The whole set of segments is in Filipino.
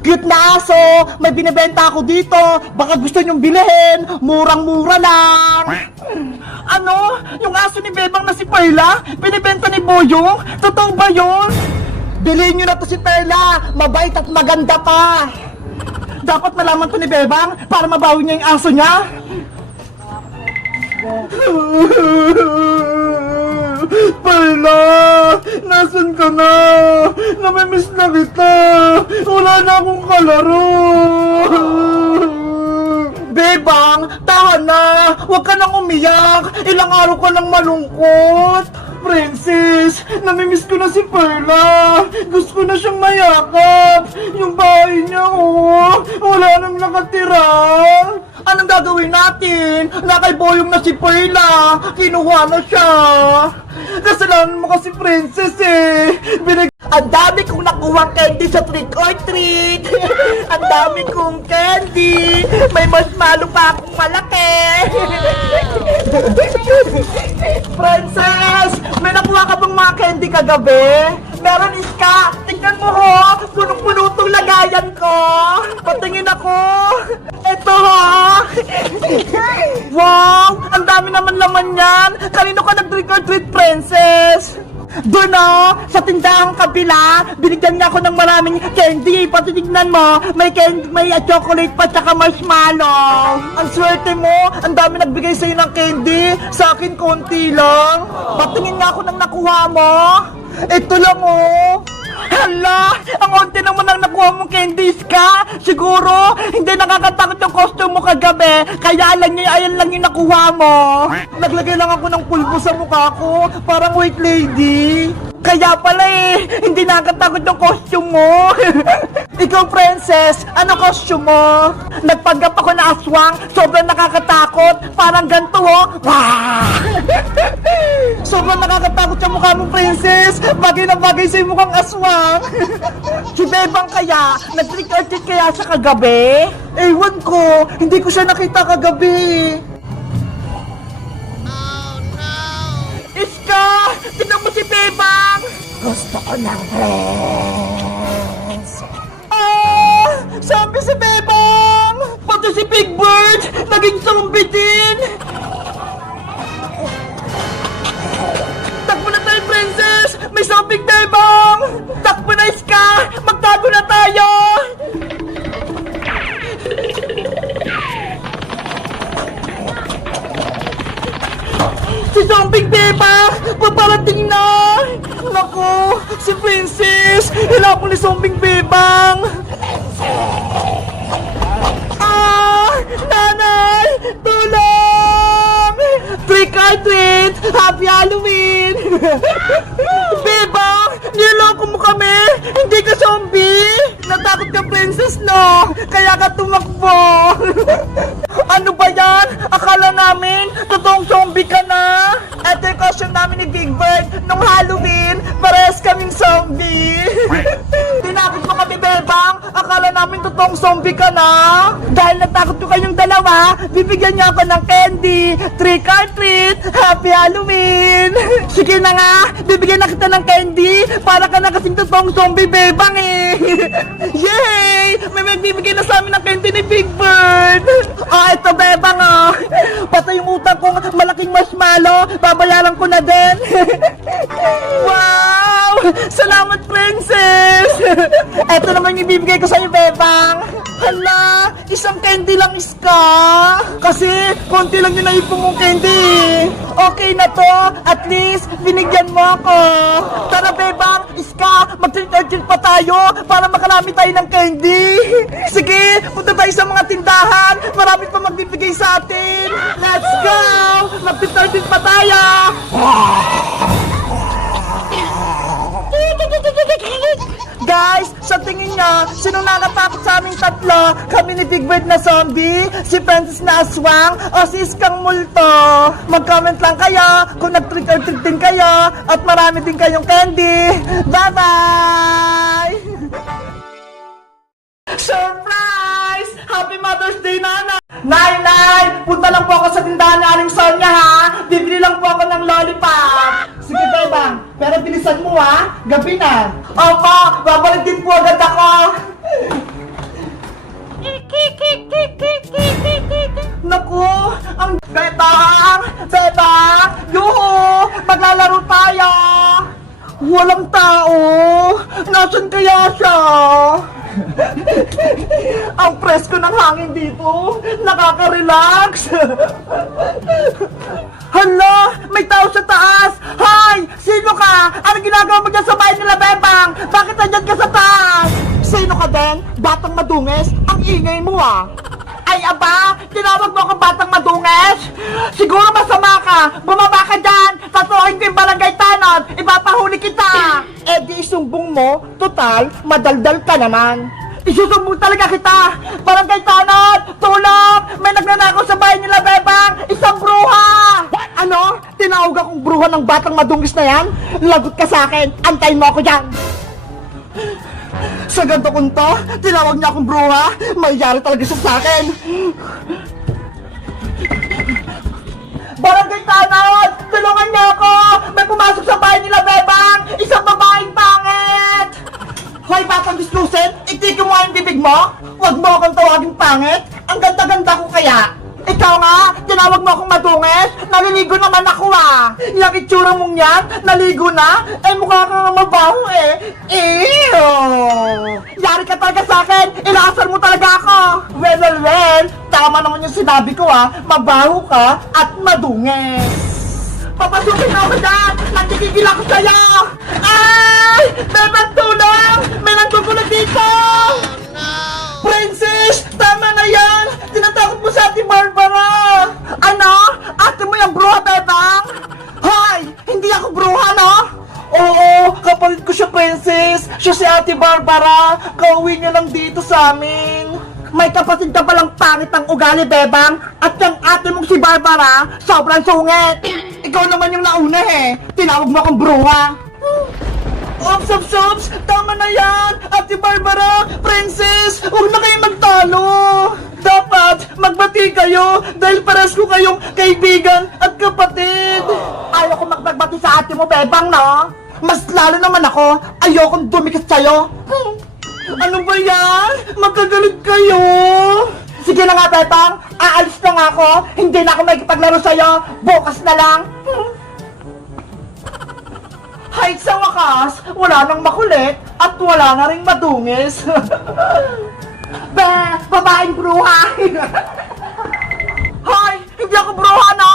Cute na aso! May binibenta ako dito! Baka gusto nyong bilhin! Murang-mura lang! Ano? Yung aso ni Bebang na si Perla? Binibenta ni Boyong? Totoo ba yun? Bilhin nyo na to si Perla! Mabait at maganda pa! Dapat malaman to ni Bebang para mabawi niya yung aso niya! Perla! Nasaan ka na? Namimiss na kita! Wala na akong kalaro! Bebang! Tahan na! Huwag ka nang umiyak! Ilang araw ka nang malungkot! Princess! Namimiss ko na si Perla! Gusto ko na siyang mayakap! Yung bahay niya, oh! Wala nang nakatira! Anong gagawin natin? Nakay Boyong na si Perla! Kinuha na siya! Kasalanan mo kasi, Princess, eh! Ang dami kong nakuha candy sa trick or treat! Ang dami kong candy! May marshmallow pa akong malaki! Princess! May nakuha ka bang mga candy kagabi? Meron, Iska! Tingnan mo ho! Punong-puno tong lagayan ko! Patingin ako! Eto ho! Wow! Ang dami naman laman yan! Kanino ka nag-trick or treat, Princess? Doon o, sa tindahang kabila, binigyan niya ako ng maraming candy. Patitignan mo, may chocolate pa tsaka marshmallow. Ang swerte mo, ang dami nagbigay sa'yo ng candy. Sa akin, konti lang. Patingin nga ako ng nakuha mo. Ito lang o. Hala, ang onti naman ang nakuha mong candies ka. Siguro, hindi nakakatakot yung costume mo kagabi. Kaya ayan lang yung nakuha mo. Naglagay lang ako ng pulbo sa mukha ko. Parang white lady. Kaya pala eh, hindi nakakatakot yung costume mo. Ikaw, Princess, ano costume mo? Nagpanggap ako na aswang, sobrang nakakatakot. Parang ganito oh. Sobrang nakakatakot yung mukha mo, Princess. Bagay na bagay sa'yo mukhang aswang. Si Bebang kaya, nag-trick or treat kaya sa kagabi? Ewan ko, hindi ko siya nakita kagabi. Iska! Tignan mo si Bebang! Gusto ko ng friends. Ah! Sabi si Bebang! Pati si Big Bird! Naging zombie din! Takbo na tayo, Princess! May zombie Bebang! Takbo na, Iska! Magtago na tayo! Si Zombie Bebang! Paparating na! Naku! Si Princess! Hilapon ni Zombie Bebang! Ah! Nanay! Tulong! Trick or treat! Happy Halloween! Bebang! Niloko mo kami! Hindi ka zombie! Natakot ka, Princess, no? Kaya ka tumakbo! Ano ba yan? Akala namin, totoong zombie ka na! Ito yung costume namin ni Big Bird nung Halloween, parehas kaming zombie! Tinakot mo kami, Bebang! Akala namin totoong zombie ka na! Dahil natakot ko kayong dalawa, bibigyan niyo ako ng candy! Trick or treat! Happy Halloween! Sige na nga, bibigyan na kita ng candy para ka na kasing totoong zombie, Bebang eh! Yay! May magbibigay na sa amin ng candy ni Big Bird! Ito, Bebang, oh. Pati yung utang kong malaking marshmallow, babayaran ko na din. Wow! Salamat, Princess! Ito naman yung ibibigay ko sa'yo, Bebang. Hala, isang candy lang, Iska. Kasi, konti lang yung naipon mong candy. Okay na to, at least, binigyan mo ako. Tara, Bebang, Iska, mag-treat pa tayo para makarami tayo ng candy. Sige, punta tayo sa mga tindahan. Marami pa magbibigay sa atin. Let's go! Mag-treat pa tayo. Guys, sa tingin niya, sinong nakatakot sa aming tatlo? Kami ni Big Bird na zombie, si Princess na aswang, o si Iskang multo? Mag-comment lang kayo kung nag-trick or treat din kayo at marami din kayong candy. Bye-bye! Surprise! Happy Mother's Day, Nana! Nay! Punta lang po ako sa tindahan ni Aling Sonia, ha? Bibili lang po ako ng lollipop. Sige, Bebang. Pero bilisan mo, ha? Gabi na. Opo, babalik din po agad ako. ba? Yuhu! Maglalaro tayo! Walang tao! Nasaan kaya siya? Ang presko ng hangin dito! Nakaka-relax! Hala! May tao sa taas! Hay! Sino ka? Ano ginagawa mo dyan sa bahay nila, Bebang? Bakit nandyan ka sa taas? Sino ka din? Batang madungis? Ang ingay mo ah! Ay aba! Tinawag mo akong batang madungis? Siguro masama ka! Bumaba ka dyan! Tatuhin ko yung barangay tanod! Ipapahuli kita! Eh di isumbong mo, total, madaldal ka naman! Isusumbong talaga kita! Barangay tanod! Tulong! May nagnanakaw sa bahay nila, Bebang! Isang bruha! Ano? Tinawag akong bruha ng batang madungis na yan? Lagot ka sa akin! Antayin mo ako dyan! Sa ganito kong to, tinawag niya akong bruha, mayayari talaga siya sa akin. Barangay tanod! Tulungan niyo ako! May pumasok sa bahay nila, Bebang! Isang babaeng pangit! Hoy, batang dislusin! Itigil mo ang bibig mo! Huwag mo akong tawaging pangit! Ang ganda-ganda ko kaya! Ikaw nga, tinawag mo akong madungis, naliligo naman ako ah. Yung itsura mong yan, naligo na, eh mukha kang mabaho eh. Ew! Yari ka talaga sa akin, inaasar mo talaga ako. Well, tama naman yung sinabi ko ah, mabaho ka at madungis. Papasukin na ako dyan, nagkikigil ako sa'yo. Ay! Bebang tulong! May nagkukulat dito! Princess! Tama na yan! Tinatakot mo sa Ate Barbara! Ano? Ate mo yung bruha, Bebang? Hoy! Hindi ako bruha, no? Oo, kapatid ko siya, Princess. Siya si Ate Barbara. Kauwi niya lang dito sa amin. May kapatid ka palang pangit ang ugali, Bebang. At yung ate mong si Barbara, sobrang sungit. Ikaw naman yung nauna eh. Tinawag mo akong bruha. Ops! Tama na yan! Ate Barbara! Princess! Huwag na kayo magtalo! Dapat magbati kayo dahil pares ko kayong kaibigan at kapatid! Ayoko magbati sa ate mo, Bebang, no? Mas lalo naman ako! Ayokong dumikit sa'yo! Ano ba yan? Magkagalit kayo! Sige na nga, Bebang! Aalis na nga ako! Hindi na ako magkipaglaro sa'yo! Bukas na lang! Hay, sa wakas, wala nang makulit at wala na ring madungis. Babaeng bruha. Hay, hindi ako bruha, no?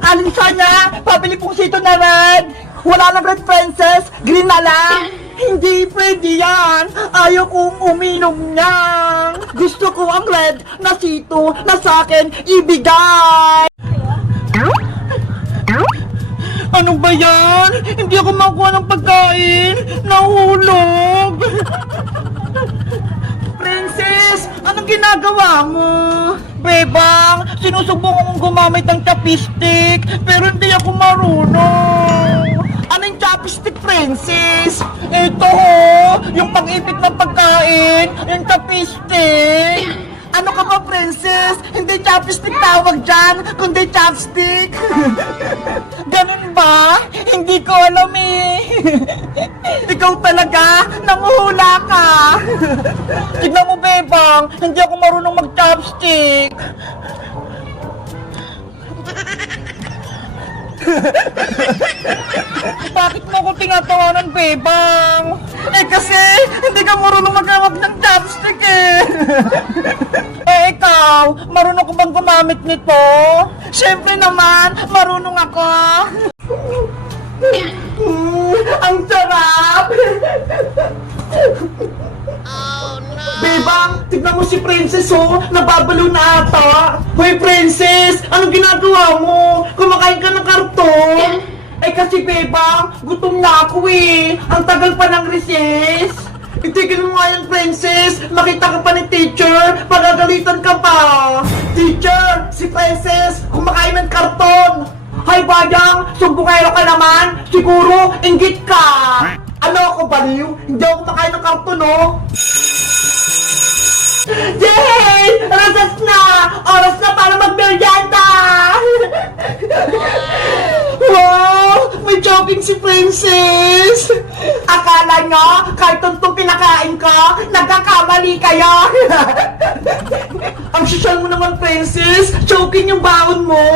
Alin siya niya? Pabili pong sito na red. Wala nang red, Princess. Green na lang. Hindi pwede yan. Ayaw kong uminom niyan. Gusto ko ang red na sito na sa akin ibigay. Ano ba yan? Hindi ako makuha ng pagkain. Nahulog. Princess, anong ginagawa mo? Bebang, sinusubok akong gumamit ng chopstick, pero hindi ako marunong. Anong chopstick, Princess? Ito ho, yung pag-ipit ng pagkain, yung chopstick. Ano ka ba, Princess? Hindi chopstick tawag dyan, kundi chopstick. Ganun ba? Hindi ko alam eh. Ikaw talaga, nanguhula ka. Tignan mo, Bebang, hindi ako marunong mag-chopstick. Bakit mo ko tinatawanan, Bebang? Eh kasi, hindi ka marunong maghawak ng chopstick eh. Eh ikaw, marunong ko bang gumamit nito? Siyempre naman, marunong ako. Ang sarap! Bebang, tignan mo si Princess oh, nababalo na ata. Hoy Princess, anong ginagawa mo? Kumakain ka ng karton? Eh kasi Bebang, gutom na ako eh. Ang tagal pa ng recess. Itigil mo nga yan, Princess. Makita ka pa ni teacher, magagalitan ka pa. Teacher, si Princess, kumakain ng karton. Hay Bayang, sumbungero ka naman. Siguro, inggit ka. Ano ako, baliw? Hindi ako kumakain ng karton, oh. Yay! Oras na! Oras na para mag-merienda! Wow! May jogging si Princess! Akala nyo, kahit tuntong pinakain ko, nagkakamali kayo! Ang sosyal mo naman, Princess! Jogging yung baon mo!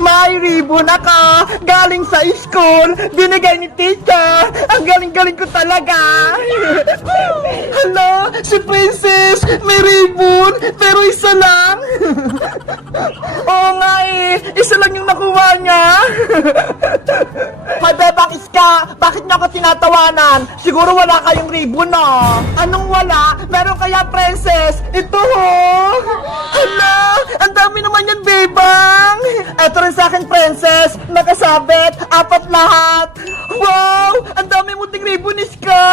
May ribbon ako, galing sa school, binigay ni tita. Ang galing-galing ko talaga. Hala, si Princess, may ribbon, pero isa lang. Oo nga isa lang yung nakuha niya. May bebang iska, bakit niyo ako tinatawanan? Siguro wala kayong ribbon, no? Anong wala? Meron kaya, Princess? Ito, ho! Hala, ang dami naman yan, bebang! Ito rin sa akin, Princess, nakasabit, 4 lahat. Wow! Ang dami mo ting ribbon, iska!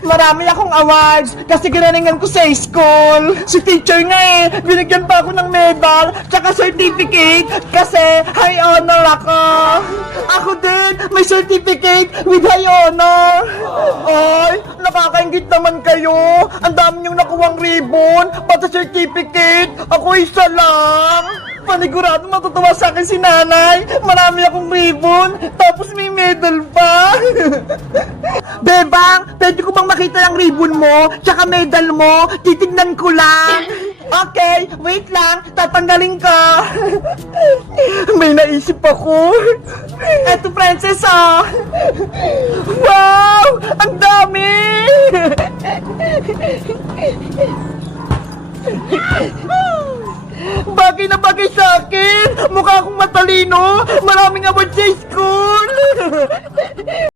Marami akong awards kasi ginalingan ko sa school. Si teacher nga binigyan pa ako ng medal tsaka certificate kasi high honor ako. Ako din, may certificate with high honor. Ay, nakakaingit naman kayo. Ang dami niyong nakuwang ribbon, pati certificate. Ako isa lang. Panigurado matutuwa sa akin si nanay. Marami akong ribbon, tapos may medal pa. Bebang, pwede ko bang makita yung ribbon mo, tsaka medal mo? Titignan ko lang. Okay, wait lang, tatanggalin ka. May naisip ako. Eto, Princess, ah. Wow, ang dami. Bagay na bagay sa akin. Mukha akong matalino. Maraming award sa school.